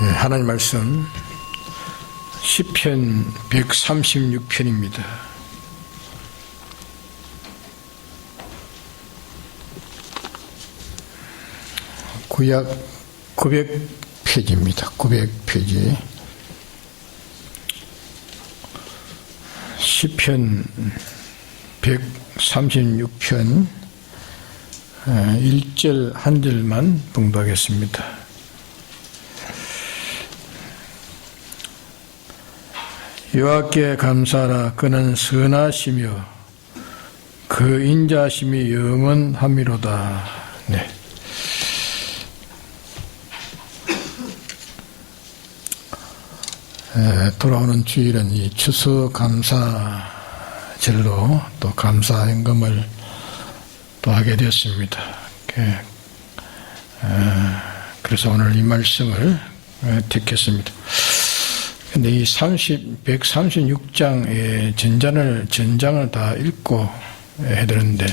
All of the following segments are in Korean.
네, 하나님 말씀 시편 136편입니다. 구약 900페이지입니다. 900페이지. 시편 136편 1절 한 절만 봉독하겠습니다. 여호와께 감사하라. 그는 선하시며 그 인자하심이 영원함이로다. 네. 돌아오는 주일은 이 추수감사절로 또 감사행금을 또 하게 되었습니다. 그래서 오늘 이 말씀을 택했습니다. 근데 이 136장의 전장을 다 읽고 해드렸는데,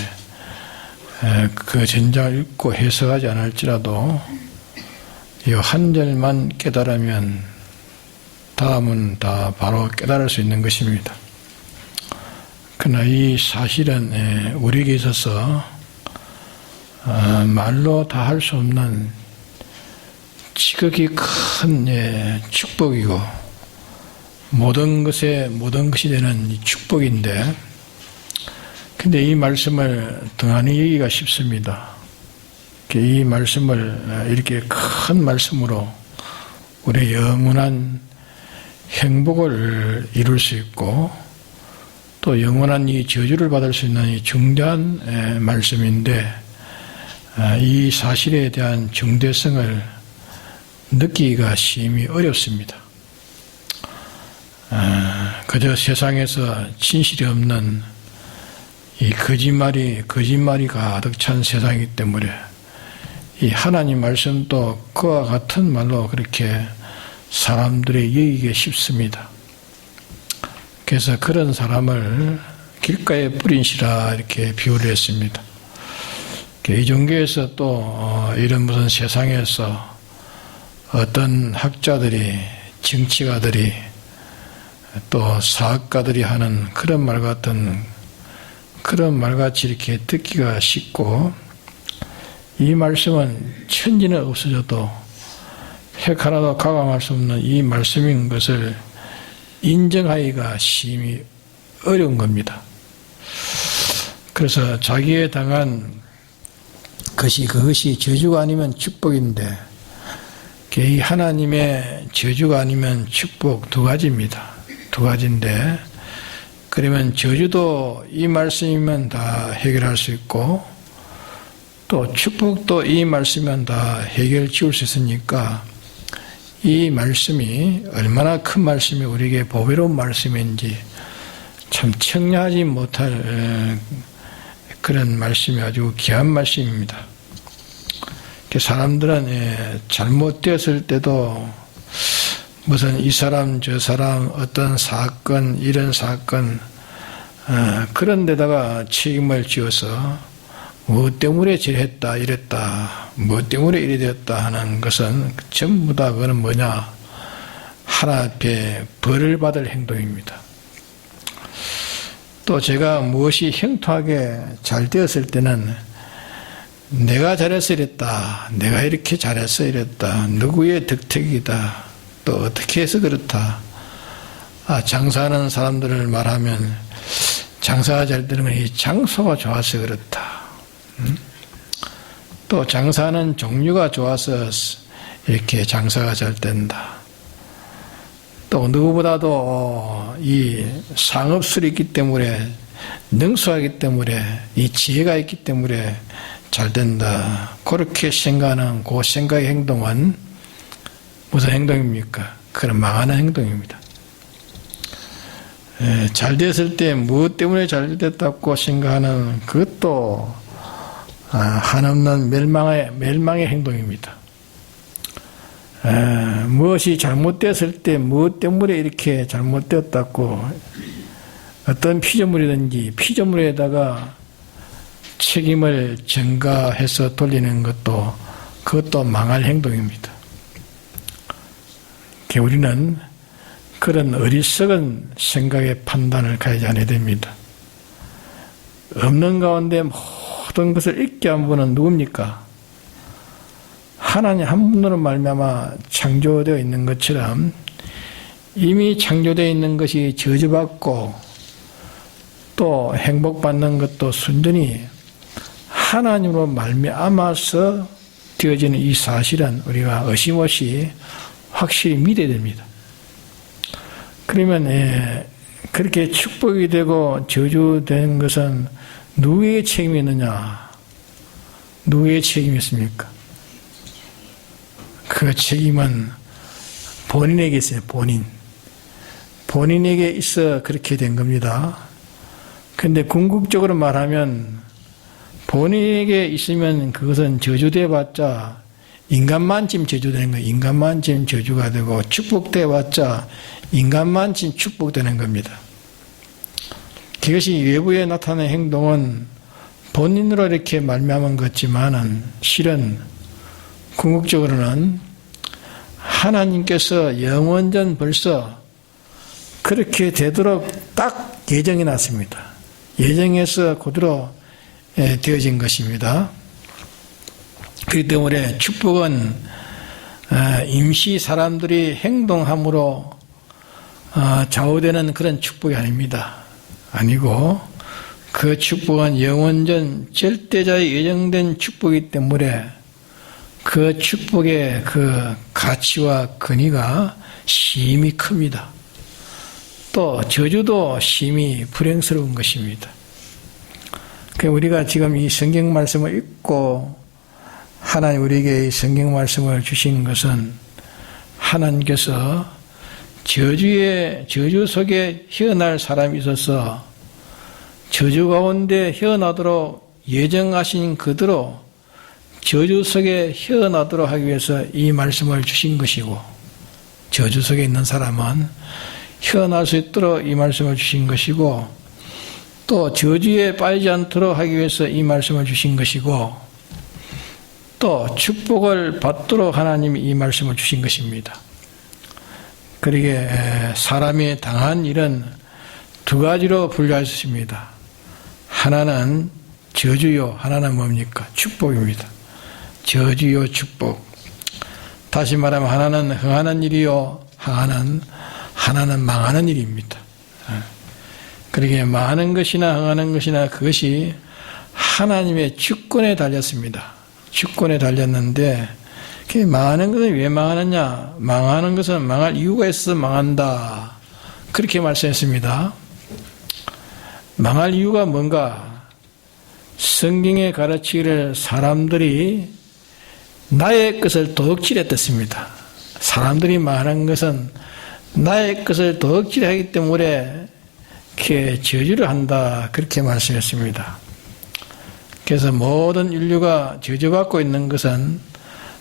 그 전장을 읽고 해석하지 않을지라도 이 한 절만 깨달으면 다음은 다 바로 깨달을 수 있는 것입니다. 그러나 이 사실은 우리에게 있어서 말로 다 할 수 없는 지극히 큰 축복이고, 모든 것이 되는 축복인데, 근데 이 말씀을 등한히 얘기가 쉽습니다. 이 말씀을 이렇게 큰 말씀으로 우리의 영원한 행복을 이룰 수 있고, 또 영원한 이 저주를 받을 수 있는 이 중대한 말씀인데, 이 사실에 대한 중대성을 느끼기가 심히 어렵습니다. 그저 세상에서 진실이 없는 이 거짓말이 가득 찬 세상이기 때문에 이 하나님 말씀도 그와 같은 말로 그렇게 사람들이 여기기 쉽습니다. 그래서 그런 사람을 길가에 뿌린 시라 이렇게 비유를 했습니다. 이 종교에서 또 이런 무슨 세상에서 어떤 학자들이, 정치가들이, 또 사학가들이 하는 그런 말같이 이렇게 듣기가 쉽고, 이 말씀은 천지는 없어져도 핵 하나도 가감할 수 없는 이 말씀인 것을 인정하기가 심히 어려운 겁니다. 그래서 자기에 당한 그것이 저주가 아니면 축복인데, 이 하나님의 저주가 아니면 축복 두 가지입니다. 두 가지인데, 그러면 저주도 이 말씀이면 다 해결할 수 있고, 또 축복도 이 말씀이면 다 해결 지을 수 있으니까, 이 말씀이 얼마나 큰 말씀이 우리에게 보배로운 말씀인지 참 청량하지 못할 그런 말씀이 아주 귀한 말씀입니다. 사람들은 잘못되었을 때도 무슨 이 사람 저 사람 어떤 사건 이런 사건 그런 데다가 책임을 지어서 무엇 때문에 저랬다 이랬다 무엇 때문에 이래 되었다 하는 것은 전부 다 그거는 뭐냐, 하나 앞에 벌을 받을 행동입니다. 또 제가 무엇이 형통하게 잘 되었을 때는 내가 잘해서 이랬다, 내가 이렇게 잘해서 이랬다, 누구의 덕택이다, 또 어떻게 해서 그렇다. 장사하는 사람들을 말하면 장사가 잘 되는 건 이 장소가 좋아서 그렇다. 또 장사하는 종류가 좋아서 이렇게 장사가 잘 된다. 또 누구보다도 이 상업술이 있기 때문에, 능수하기 때문에, 이 지혜가 있기 때문에 잘 된다. 그렇게 생각하는 그 생각의 행동은 무슨 행동입니까? 그런 망하는 행동입니다. 잘 됐을 때 무엇 때문에 잘 됐다고 생각하는 그것도 한없는 멸망의 행동입니다. 무엇이 잘못됐을 때 무엇 때문에 이렇게 잘못되었다고 어떤 피조물이든지 피조물에다가 책임을 전가해서 돌리는 것도 그것도 망할 행동입니다. 우리는 그런 어리석은 생각의 판단을 가지지 않아야 됩니다. 없는 가운데 모든 것을 있게 한 분은 누굽니까? 하나님 한 분으로 말미암아 창조되어 있는 것처럼 이미 창조되어 있는 것이 저주받고 또 행복받는 것도 순전히 하나님으로 말미암아서 되어지는 이 사실은 우리가 의심없이 확실히 믿어야 됩니다. 그러면 그렇게 축복이 되고 저주된 것은 누구의 책임이 있느냐? 누구의 책임이 있습니까? 그 책임은 본인에게 있어요. 본인에게 있어 그렇게 된 겁니다. 그런데 궁극적으로 말하면 본인에게 있으면 그것은 저주돼 봤자 인간만 지금 저주되는 거예요. 인간만 지금 저주가 되고 축복돼 봤자 인간만 지금 축복되는 겁니다. 그것이 외부에 나타나는 행동은 본인으로 이렇게 말미암은 것지만은 실은 궁극적으로는 하나님께서 영원전 벌써 그렇게 되도록 딱 예정해 놨습니다. 예정해서 그대로 되어진 것입니다. 그렇기 때문에 축복은 임시 사람들이 행동함으로 좌우되는 그런 축복이 아닙니다. 아니고 그 축복은 영원전 절대자의 예정된 축복이기 때문에 그 축복의 그 가치와 근위가 심히 큽니다. 또 저주도 심히 불행스러운 것입니다. 우리가 지금 이 성경 말씀을 읽고 하나님 우리에게 이 성경 말씀을 주신 것은 하나님께서 저주 속에 헤어날 사람이 있어서 저주 가운데 헤어나도록 예정하신 그대로 저주 속에 헤어나도록 하기 위해서 이 말씀을 주신 것이고 저주 속에 있는 사람은 헤어날 수 있도록 이 말씀을 주신 것이고 또 저주에 빠지지 않도록 하기 위해서 이 말씀을 주신 것이고 또 축복을 받도록 하나님이 이 말씀을 주신 것입니다. 그러게 사람이 당한 일은 두 가지로 분류할 수 있습니다. 하나는 저주요, 하나는 뭡니까? 축복입니다. 저주요, 축복. 다시 말하면 하나는 흥하는 일이요, 하나는 망하는 일입니다. 그러게 망하는 것이나 흥하는 것이나 그것이 하나님의 주권에 달렸습니다. 주권에 달렸는데 망하는 것은 왜 망하느냐? 망하는 것은 망할 이유가 있어서 망한다. 그렇게 말씀했습니다. 망할 이유가 뭔가? 성경에 가르치기를 사람들이 나의 것을 도둑질했습니다. 사람들이 말하는 것은 나의 것을 도둑질하기 때문에 이렇게 저주를 한다. 그렇게 말씀했습니다. 그래서 모든 인류가 저주받고 있는 것은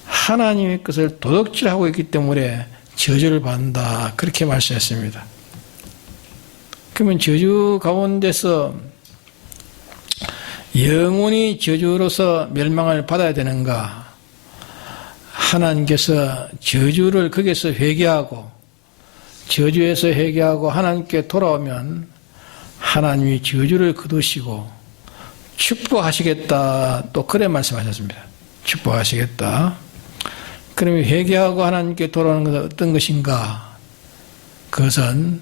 하나님의 것을 도둑질하고 있기 때문에 저주를 받는다. 그렇게 말씀했습니다. 그러면 저주 가운데서 영원히 저주로서 멸망을 받아야 되는가? 하나님께서 저주를 거기에서 회개하고 저주에서 회개하고 하나님께 돌아오면 하나님이 저주를 거두시고 축복하시겠다. 또 그래 말씀하셨습니다. 축복하시겠다. 그러면 회개하고 하나님께 돌아오는 것은 어떤 것인가? 그것은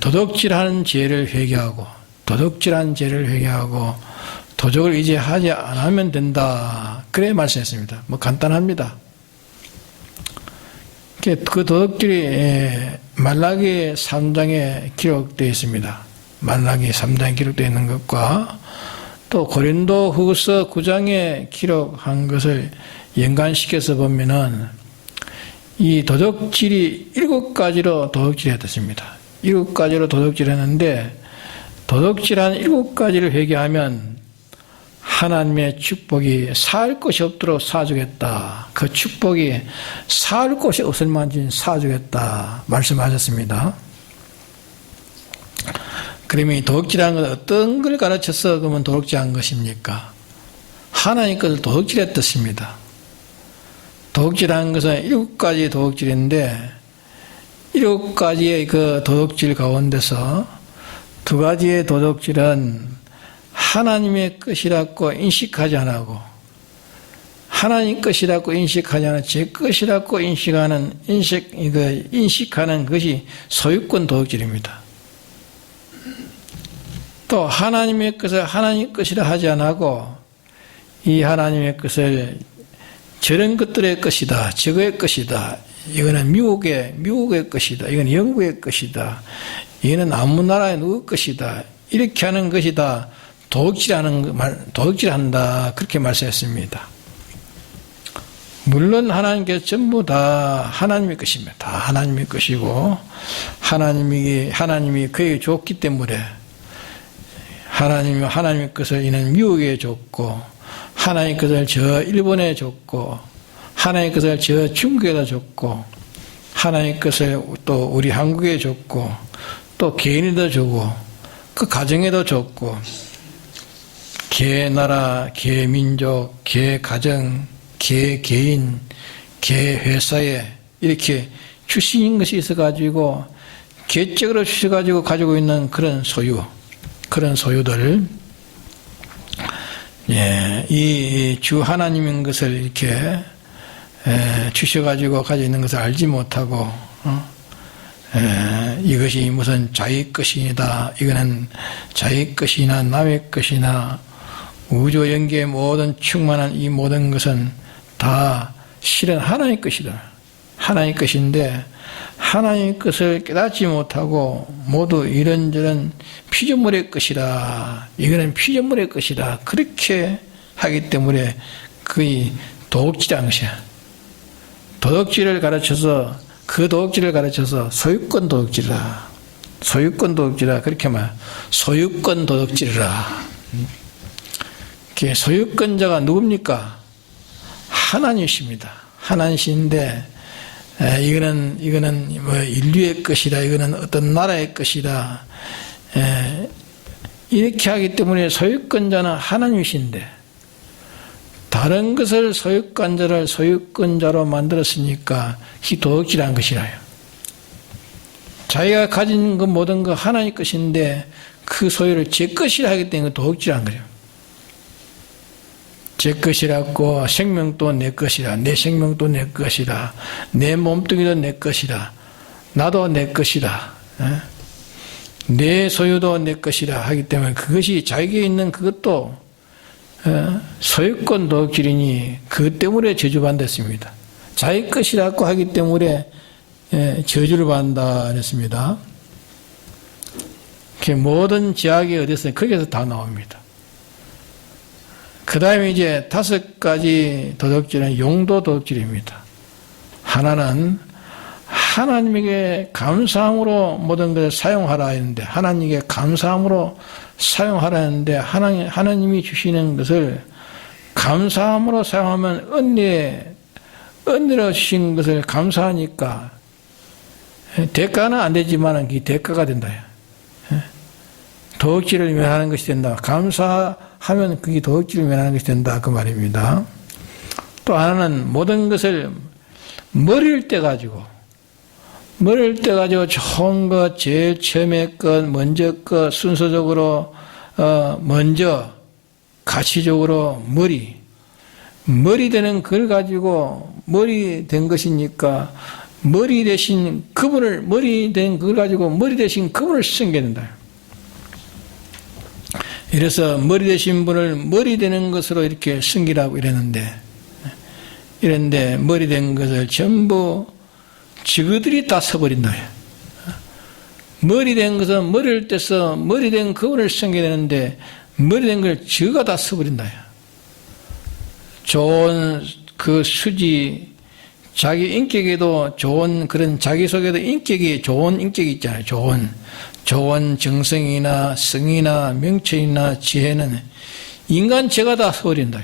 도둑질하는 죄를 회개하고 도둑질한 죄를 회개하고 도적을 이제 하지 않으면 된다. 그래 말씀했습니다. 뭐 간단합니다. 그 도둑질이 말라기 3장에 기록되어 있습니다. 말라기 3장에 기록되어 있는 것과 또 고린도 후서 9장에 기록한 것을 연관시켜서 보면은 이 도둑질이 7가지로 도둑질했습니다. 7가지로 도둑질했는데 도둑질한 7가지를 회개하면 하나님의 축복이 쌓을 것이 없도록 쌓아주겠다. 그 축복이 쌓을 것이 없을 만큼 쌓아주겠다. 말씀하셨습니다. 그러면 이 도둑질한 건 어떤 걸 가르쳐서 그러면 도둑질한 것입니까? 하나님 것을 도둑질했듯입니다. 도둑질한 것은 7가지 도둑질인데 7가지의 그 도덕질 가운데서 2가지의 도덕질은 하나님의 것이라고 인식하지 않고, 하나님 것이라고 인식하지 않고 제 것이라고 인식하는 것이 소유권 도덕질입니다. 또 하나님의 것을 하나님 것이라 하지 않고 이 하나님의 것을 저런 것들의 것이다, 저거의 것이다, 이거는 미국의 것이다, 이거는 영국의 것이다, 이거는 아무 나라의 누구 것이다, 이렇게 하는 것이다, 도덕질한다, 그렇게 말씀했습니다. 물론 하나님께서 전부 다 하나님의 것입니다. 다 하나님의 것이고 하나님이 그에게 줬기 때문에 하나님의 것을 이는 미국에 줬고, 하나님의 것을 저 일본에 줬고, 하나님의 것을 저 중국에다 줬고, 하나님의 것을 또 우리 한국에 줬고, 또 개인에도 주고, 그 가정에도 줬고, 개 나라, 개 민족, 개 가정, 개 개인, 개 회사에 이렇게 주신 것이 있어가지고 계적으로 주셔가지고 가지고 있는 그런 소유들, 이 주 하나님인 것을 이렇게 주셔가지고 가지고 있는 것을 알지 못하고, 이것이 무슨 자기 것이다, 이거는 자기 것이나 남의 것이나 우주 연계의 모든 충만한 이 모든 것은 다 실은 하나님의 것이다. 하나님의 것인데 하나님의 것을 깨닫지 못하고 모두 이런저런 피조물의 것이라, 이거는 피조물의 것이라 그렇게 하기 때문에 거의 도덕질한 것이야. 도덕질을 가르쳐서 소유권 도덕질이라, 그렇게 말, 소유권 도덕질이라. 소유권자가 누굽니까? 하나님이십니다. 하나님이신데 이거는 뭐 인류의 것이다, 이거는 어떤 나라의 것이다, 이렇게 하기 때문에 소유권자는 하나님이신데 다른 것을 소유권자로 만들었으니까 이 도덕질한 것이라요. 자기가 가진 그 모든 거 하나님 것인데 그 소유를 제 것이라 하기 때문에 도덕질한 거죠. 제 것이라고, 생명도 내 것이라, 내 생명도 내 것이라, 내 몸뚱이도 내 것이라, 나도 내 것이라, 내 소유도 내 것이라 하기 때문에 그것이 자기에게 있는 그것도 소유권 도덕질이니 그것 때문에 저주받았습니다. 자기 것이라고 하기 때문에 저주를 받는다 그랬습니다. 모든 제약이 어디서 거기에서 다 나옵니다. 그 다음에 이제 5가지 도덕질은 용도 도덕질입니다. 하나는 하나님에게 감사함으로 모든 것을 사용하라 했는데, 하나님에게 감사함으로 사용하라 했는데, 하나님이 주시는 것을 감사함으로 사용하면 은혜로 주신 것을 감사하니까 대가는 안 되지만 그 대가가 된다. 도덕질을 면하는 것이 된다. 감사하면 그게 도덕질을 면하는 것이 된다, 그 말입니다. 또 하나는 모든 것을 머리를 떼가지고 좋은 것, 제일 처음에 것, 먼저 것, 순서적으로 먼저 가치적으로 머리 되는 걸 가지고, 머리 된 것이니까 머리 대신 그분을, 머리 된 그걸 가지고 머리 대신 그분을 섬겨야 된다. 이래서 머리 되신 분을 머리 되는 것으로 이렇게 섬기라고 이랬는데 머리 된 것을 전부 저들이 다 써버린다. 머리 된 것은 머리를 떼서 머리 된 그분을 섬겨야 되는데 머리 된 걸 저가 다 써버린다. 좋은 그 수지, 자기 인격에도 좋은 그런 자기 속에도 인격이 좋은 인격이 있잖아요. 좋은 정성이나 성이나 명철이나 지혜는 인간죄가 다 써버린다.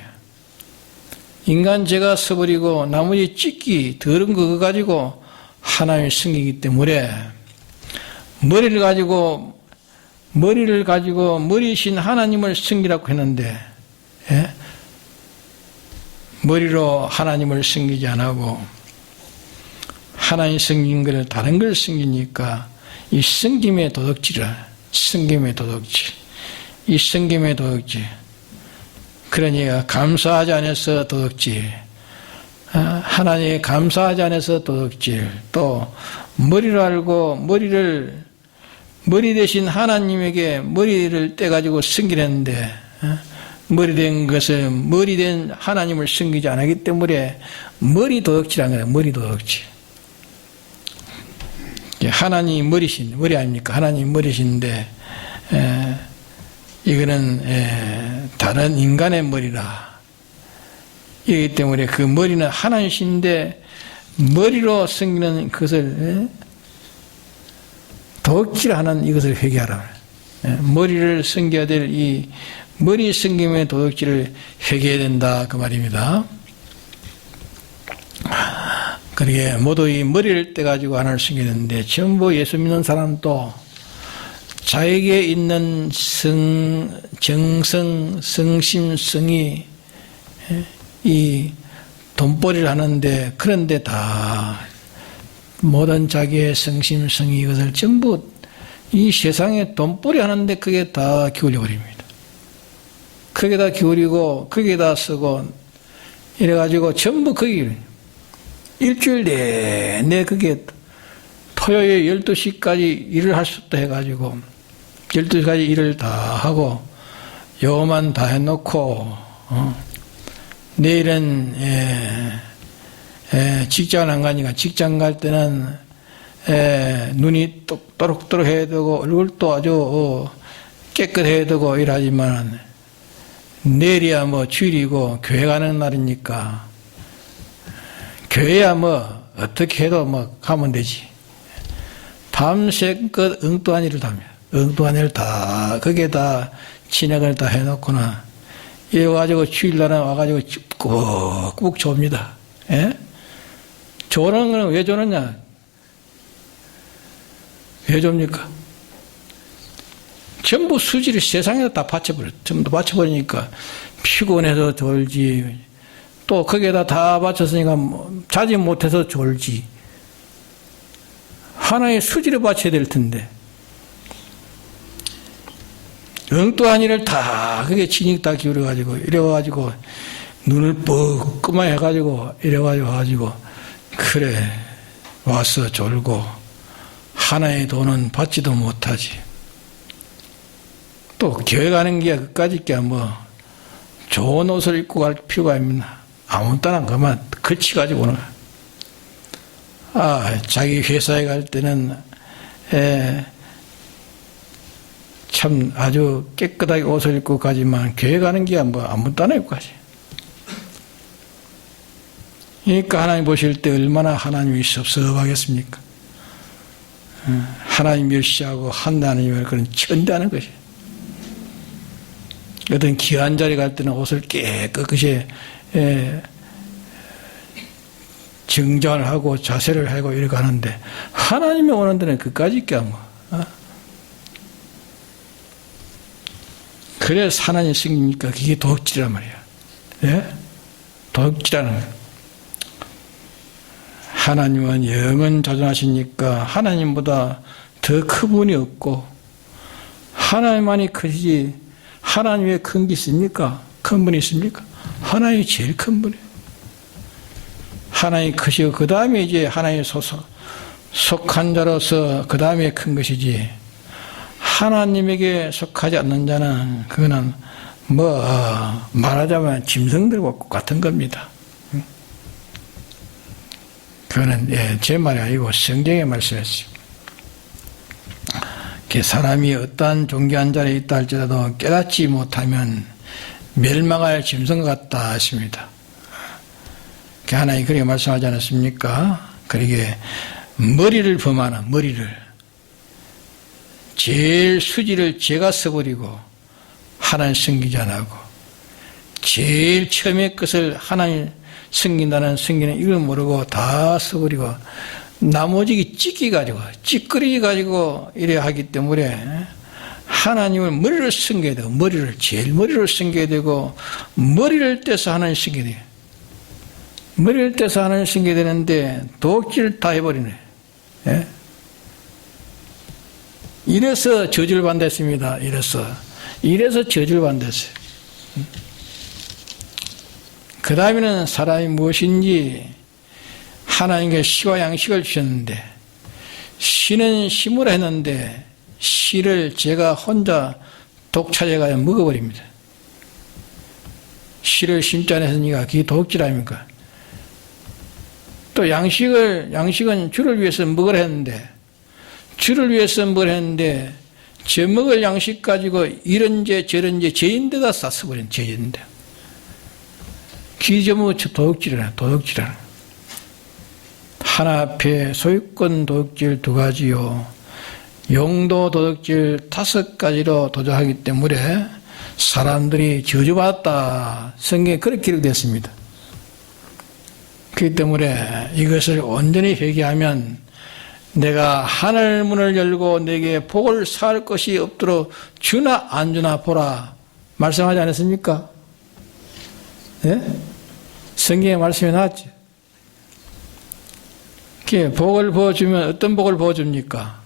인간죄가 써버리고 나머지 찢기 더러운 거 가지고 하나님을 섬기기 때문에 머리를 가지고 머리신 하나님을 섬기라고 했는데, 머리로 하나님을 섬기지 않고 하나님 섬긴 걸 다른 걸 섬기니까 이 섬김의 도덕질이라. 섬김의 도덕질. 이 섬김의 도덕질. 그러니까 감사하지 않아서 도덕질. 하나님에 감사하지 않아서 도덕질. 또 머리로 알고 머리 대신 하나님에게 머리를 떼가지고 섬기는데 머리 된 것을 머리 된 하나님을 섬기지 않았기 때문에 머리 도덕질한 거예요. 머리 도덕질. 하나님 머리 아닙니까? 하나님 머리신데 이거는 다른 인간의 머리라. 이기 때문에 그 머리는 하나님이신데 머리로 섬기는 것을 도덕질하는 이것을 회개하라. 머리를 섬겨야 될 이 머리 섬김의 도덕질을 회개해야 된다 그 말입니다. 그러게 모두 이 머리를 떼가지고 하나를 섬기는데 전부 예수 믿는 사람도 자에게 있는 정성, 성심, 성의 이 돈벌이를 하는데 그런데 다 모든 자기의 성심, 성의 이것을 전부 이 세상에 돈벌이 하는데 그게 다 기울여 버립니다. 그게 다 기울이고 그게 다 쓰고 이래가지고 전부 거기 일주일 내내 그게 토요일 12시까지 일을 할 수 있다 해가지고 12시까지 일을 다 하고 요만 다 해놓고 내일은 직장을 안 가니까 직장 갈 때는 눈이 또록또록 해야 되고 얼굴도 아주 깨끗해야 되고 이러지만 내일이야 뭐 주일이고 교회 가는 날이니까 교회야 뭐 어떻게 해도 뭐 가면 되지. 밤새껏 엉뚱한 일을 다 합니다. 엉뚱한 일을 다 거기에 다 진행을 다 해놓고나 이래가지고 주일날은 와가지고 꾹꾹 좁니다. 예? 조는 건 왜 조느냐? 왜 좁니까? 전부 수지를 세상에다 다 바쳐버려. 전부 다 바쳐버리니까 피곤해서 졸지. 또 거기에다 다 바쳤으니까 자지 못해서 졸지. 하나의 수지를 바쳐야 될 텐데. 엉뚱한 일을 다 그게 진익 다 기울여가지고 이래가지고 눈을 뻑끄만 해가지고 이래가지고 그래 와서 졸고 하나의 돈은 받지도 못하지. 또 교회 가는 게 그까짓 게 뭐 좋은 옷을 입고 갈 필요가 있나. 아무 때나 그만 거치가지고는 자기 회사에 갈 때는 참 아주 깨끗하게 옷을 입고 가지만 교회 가는 게 뭐 아무 때나 입고 가지. 그러니까 하나님 보실 때 얼마나 하나님이 섭섭하겠습니까? 하나님 멸시하고 하나님을 그런 천대하는 것이. 어떤 귀한 자리 갈 때는 옷을 깨끗이 정장을 하고 자세를 하고 이렇게 하는데 하나님이 오는 데는 그까짓 게 뭐. 그래서 하나님 생기니까 그게 도덕질이란 말이야. 예? 도덕질하는 거야. 하나님은 영원 자존하시니까 하나님보다 더 큰 분이 없고 하나님만이 크시지 하나님의 큰 게 있습니까? 큰 분이 있습니까? 하나님이 제일 큰 분이에요. 하나님이 크시고 그 다음에 이제 하나님의 속한 자로서 그 다음에 큰 것이지 하나님에게 속하지 않는 자는 그거는 뭐 말하자면 짐승들과 같은 겁니다. 그거는 제 말이 아니고 성경의 말씀이었어요. 사람이 어떠한 존귀한 자리에 있다 할지라도 깨닫지 못하면 멸망할 짐승 같다 하십니다. 하나님 그렇게 말씀하지 않았습니까? 그러게 머리를 범하는 머리를 제일 수지를 제가 써버리고 하나님 섬기지 않고 제일 처음에 것을 하나님 섬긴다는 섬기는 이걸 모르고 다 써버리고 나머지 찌끼가지고 찌끄리가지고 이래 하기 때문에 하나님을 머리를 섬겨야 되고 제일 머리를 섬겨야 되고 머리를 떼서 하나님 섬겨야 돼요. 머리를 떼서 하나님을 섬겨야 되는데 도둑질 다 해버리네. 예? 이래서 저주를 받았습니다. 이래서 저주를 받았어요. 그 다음에는 사람이 무엇인지 하나님께 시와 양식을 주셨는데, 씨는 심으라 했는데 씨를 제가 혼자 독차지해가 먹어버립니다. 씨를 심지 않았으니까 그게 도둑질 아닙니까? 또 양식은 주를 위해서 먹으라 했는데, 저 먹을 양식 가지고 이런 죄 저런 죄 죄인데다 쌌어버린 죄인데. 기저먹어 도둑질이라. 하나 앞에 소유권 도둑질 2가지요. 용도 도둑질 5가지로 도둑하기 때문에 사람들이 저주받았다. 성경에 그렇게 기록됐습니다. 그렇기 때문에 이것을 온전히 회개하면 내가 하늘 문을 열고 내게 복을 쌓을 것이 없도록 주나 안 주나 보라. 말씀하지 않았습니까? 네? 성경에 말씀해 놨죠. 복을 부어주면 어떤 복을 부어줍니까?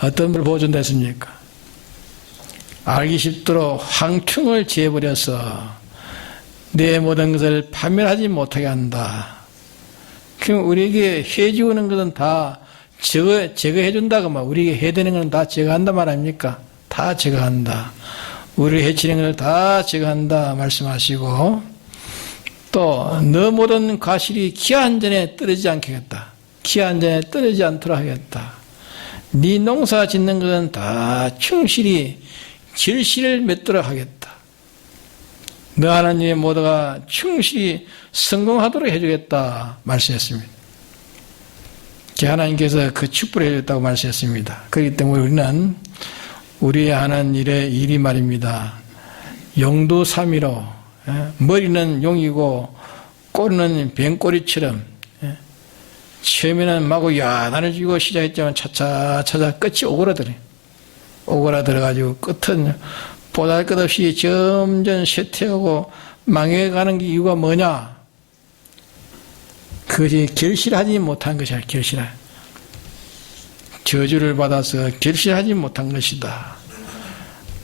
어떤 복을 부어준다 했습니까? 알기 쉽도록 황충을 지어버려서 내 모든 것을 파멸하지 못하게 한다. 그럼 우리에게 해주는 것은 다 제거해준다고 말, 우리에게 해되는 것은 다 제거한다 말 아닙니까? 다 제거한다. 우리를 해치는 것을 다 제거한다 말씀하시고, 또 너 모든 과실이 기한 전에 떨어지지 않겠다. 기한 전에 떨어지지 않도록 하겠다. 네 농사 짓는 것은 다 충실히 결실을 맺도록 하겠다. 너 하나님의 모두가 충실히 성공하도록 해주겠다 말씀했습니다. 하나님께서 그 축복을 해줬다고 말씀했습니다. 그렇기 때문에 우리는 우리의 하는 일이 말입니다. 용두삼위로, 머리는 용이고 꼬리는 뱀꼬리처럼, 처음에는 마구 야단을 쥐고 시작했지만 차차 끝이 오그라들어가지고 끝은 보잘것없이 점점 쇠퇴하고 망해가는 이유가 뭐냐? 그것이 결실하지 못한 것이야. 저주를 받아서 결실하지 못한 것이다.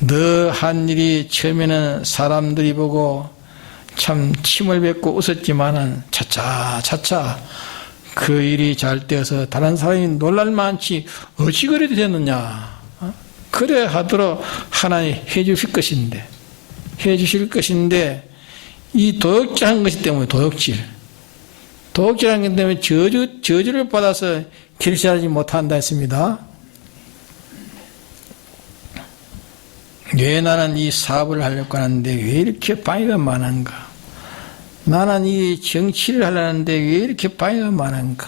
너 한 일이 처음에는 사람들이 보고 참 침을 뱉고 웃었지만은 차차 그 일이 잘 되어서 다른 사람이 놀랄만치 어찌 그래 됐느냐? 그래 하도록 하나님 해주실 것인데, 이 도둑질한 것이 때문에 도둑질한 것 때문에 저주를 받아서 결실하지 못한다 했습니다. 왜 나는 이 사업을 하려고 하는데 왜 이렇게 방해가 많은가? 나는 이 정치를 하려는데 왜 이렇게 방해가 많은가?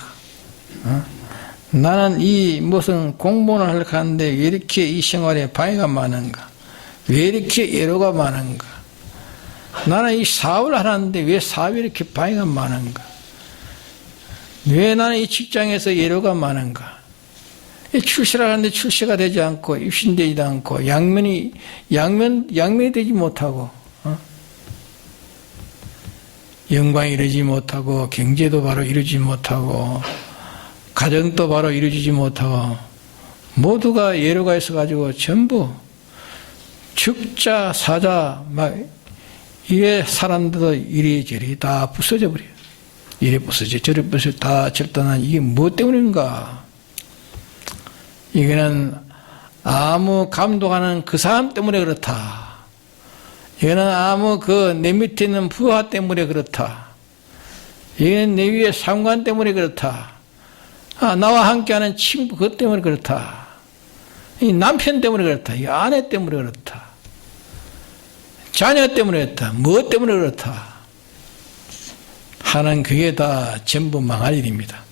나는 이 무슨 공무원을 하려고 하는데 왜 이렇게 이 생활에 방해가 많은가? 왜 이렇게 애로가 많은가? 나는 이 사업을 하는데 왜 사업이 이렇게 방해가 많은가? 왜 나는 이 직장에서 애로가 많은가? 출세를 하는데 출세가 되지 않고 입신되지도 않고 양면이 되지 못하고, 영광이 이루지 못하고 경제도 바로 이루지 못하고 가정도 바로 이루어지지 못하고 모두가 예로가 있어가지고 전부 죽자 사자 막 이래 사람들도 이리저리 다 부서져 버려요. 이래 부서져 저래 부서져 다 절단한 이게 무엇 때문인가? 이거는 아무 감독하는 그 사람 때문에 그렇다. 이거는 아무 내 밑에 있는 부하 때문에 그렇다. 이거는 내 위에 상관 때문에 그렇다. 나와 함께하는 친구 그것 때문에 그렇다. 이 남편 때문에 그렇다. 이 아내 때문에 그렇다. 자녀 때문에 그렇다. 무엇 때문에 그렇다. 하는 그게 다 전부 망할 일입니다.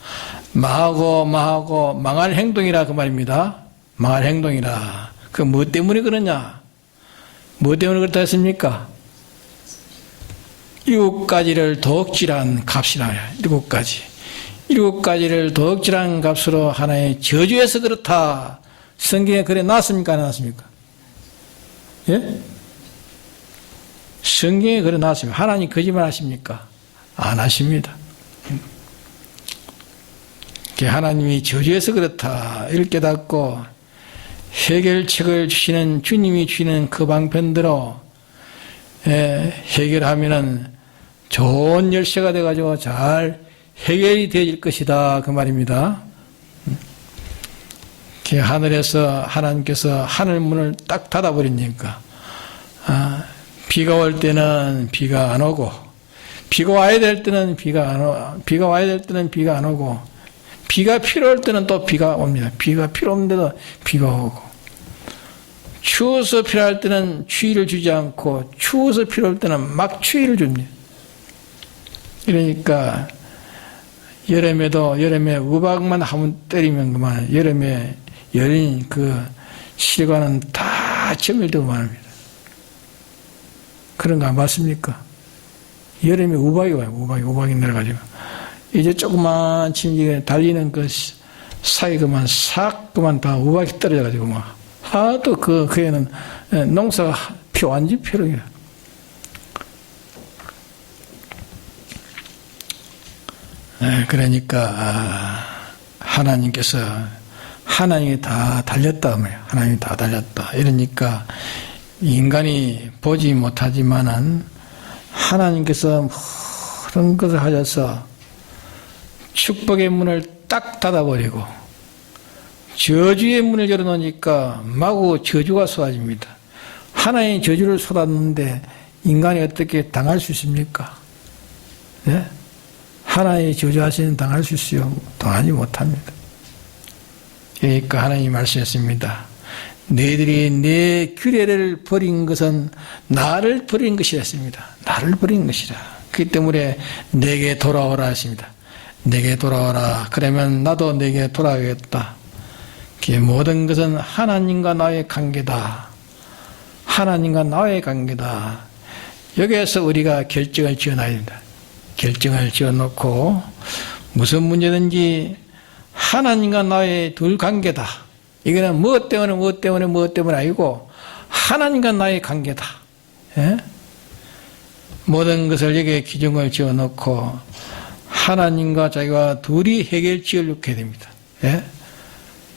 망하고 망할 행동이라 그 말입니다. 망할 행동이라. 그 무엇 때문에 그러냐? 무엇 때문에 그렇다 했습니까? 7가지를 도둑질한 값이라. 7가지를 도둑질한 값으로 하나의 저주해서 그렇다. 성경에 그래 놨습니까? 안 놨습니까? 예? 성경에 그래 놨습니까? 하나님 거짓말 하십니까? 안 하십니다. 하나님이 저주해서 그렇다 이를 깨닫고 해결책을 주시는 주님이 주시는 그 방편대로 해결하면은 좋은 열쇠가 돼가지고 잘 해결이 되어질 것이다 그 말입니다. 하늘에서 하나님께서 하늘 문을 딱 닫아버리니까 비가 올 때는 비가 안 오고 비가 와야 될 때는 비가 안 오고 비가 필요할 때는 또 비가 옵니다. 비가 필요 없는데도 비가 오고 추워서 필요할 때는 추위를 주지 않고 추워서 필요할 때는 막 추위를 줍니다. 그러니까 여름에도 여름에 우박만 한번 때리면 그만 여름에 여린 그 실과는 다 점멸되고 말합니다. 그런 거 안 봤습니까? 여름에 우박이 와요. 우박이 내려가지고 이제 조그만 침지게 달리는 그 사이 그만 싹 그만 다 우박이 떨어져가지고 막 하도 그 애는 농사가 완전 표록이야. 그러니까 하나님께서 하나님이 다 달렸다 말이야. 하나님이 다 달렸다. 이러니까 인간이 보지 못하지만은 하나님께서 모든 것을 하셔서 축복의 문을 딱 닫아버리고 저주의 문을 열어놓으니까 마구 저주가 쏟아집니다. 하나님의 저주를 쏟았는데 인간이 어떻게 당할 수 있습니까? 네? 하나님의 저주하시는 당할 수 있어요? 당하지 못합니다. 그러니까 하나님이 말씀했습니다. 너희들이 내 규례를 버린 것은 나를 버린 것이라 했습니다. 나를 버린 것이라. 그렇기 때문에 내게 돌아오라 했습니다. 내게 돌아오라. 그러면 나도 내게 돌아오겠다. 모든 것은 하나님과 나의 관계다. 하나님과 나의 관계다. 여기에서 우리가 결정을 지어놔야 됩니다. 결정을 지어놓고 무슨 문제든지 하나님과 나의 둘 관계다. 이거는 무엇 때문에 아니고 하나님과 나의 관계다. 예? 모든 것을 여기에 기준을 지어놓고 하나님과 자기가 둘이 해결지을 놓게 됩니다. 예?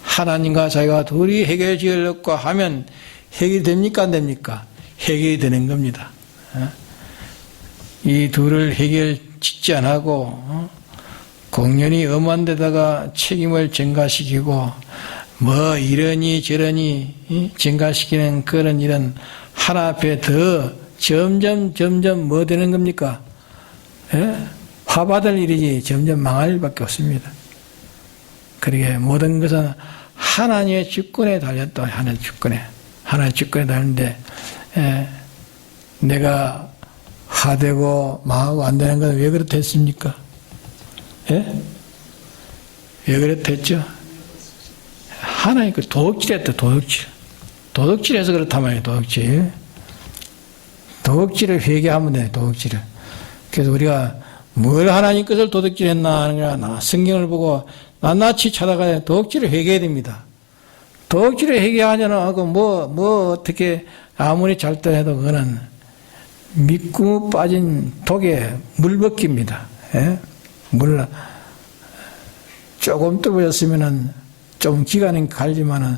하나님과 자기가 둘이 해결지을 놓고 하면 해결됩니까 안 됩니까? 해결이 되는 겁니다. 예? 이 둘을 해결짓지 않고 공연히 엄한 데다가 책임을 전가시키고 뭐 이러니 저러니 전가시키는 그런 일은 하나 앞에 더 점점 뭐 되는 겁니까? 예? 화받을 일이지 점점 망할 일밖에 없습니다. 그러게 모든 것은 하나님의 주권에 달렸다. 하나님의 주권에 달렸는데 내가 하되고 망하고 안 되는 건 왜 그렇다 했습니까? 예? 왜 그렇다 했죠? 하나님 그 도둑질했다. 도둑질해서 그렇단 말이에요. 도둑질을 회개하면 돼. 도둑질을. 그래서 우리가 뭘 하나님 것을 도둑질했나 하는 거야. 성경을 보고 낱낱이 찾아가야 도둑질을 회개해야 됩니다. 도둑질을 회개하냐는 하고 뭐 어떻게 아무리 잘 떠해도 그거는 믿고 빠진 독에 물벗깁니다. 예? 물 조금 뜨거워졌으면은 좀 기간은 갈지만은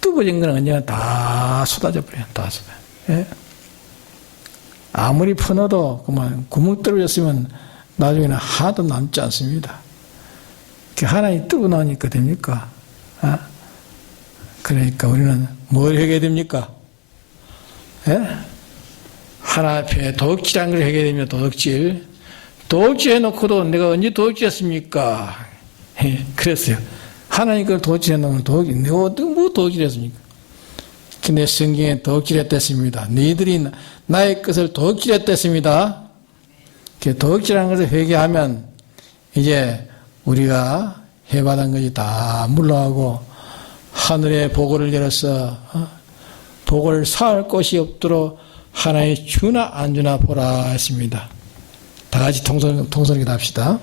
뜨거워진 거는 언제나 다 쏟아져 버려요. 다 쏟아져. 예? 아무리 퍼넣어도 그만 구멍 뚫어졌으면 나중에는 하나도 남지 않습니다. 하나님 뜨고 나니까 됩니까? 그러니까 우리는 뭘 해야 됩니까? 예? 하나 앞에 도둑질한 걸 해야 됩니다. 도둑질 해놓고도 내가 언제 도둑질했습니까? 그랬어요. 하나님 걸 도둑질해놓으면 내가 어떤 뭐 도둑질했습니까? 근데 성경에 도둑질했댔습니다. 너희들이 나의 것을 도둑질했댔습니다. 도둑질한 것을 회개하면 이제 우리가 해받은 것이 다 물러가고 하늘의 보고를 열어서 복을 쌓을 곳이 없도록 하나의 주나 안 주나 보라 했습니다. 다 같이 통성기도 합시다.